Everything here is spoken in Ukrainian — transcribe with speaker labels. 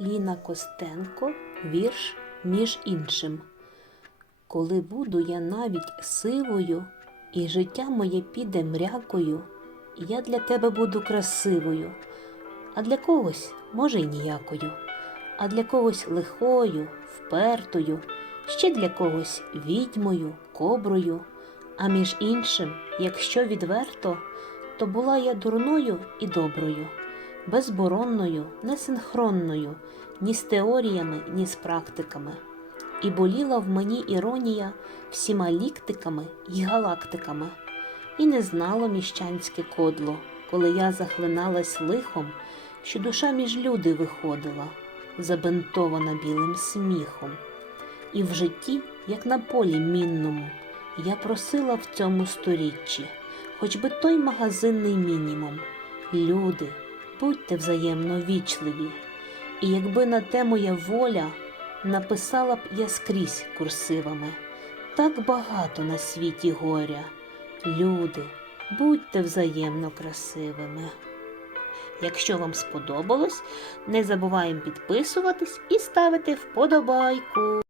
Speaker 1: Ліна Костенко, вірш між іншим. Коли буду я навіть сивою, і життя моє піде мрякою, я для тебе буду красивою, а для когось, може, й ніякою, а для когось лихою, впертою, ще для когось відьмою, коброю. А між іншим, якщо відверто, то була я дурною і доброю, безборонною, несинхронною, ні з теоріями, ні з практиками. І боліла в мені іронія всіма ліктиками й галактиками, і не знало міщанське кодло, коли я захлиналась лихом, що душа між люди виходила, забинтована білим сміхом. І в житті, як на полі мінному, я просила в цьому сторіччі, хоч би той магазинний мінімум. Люди, будьте взаємно вічливі. І якби на те моя воля, написала б я скрізь курсивами. Так багато на світі горя. Люди, будьте взаємно красивими. Якщо вам сподобалось, не забуваємо підписуватись і ставити вподобайку.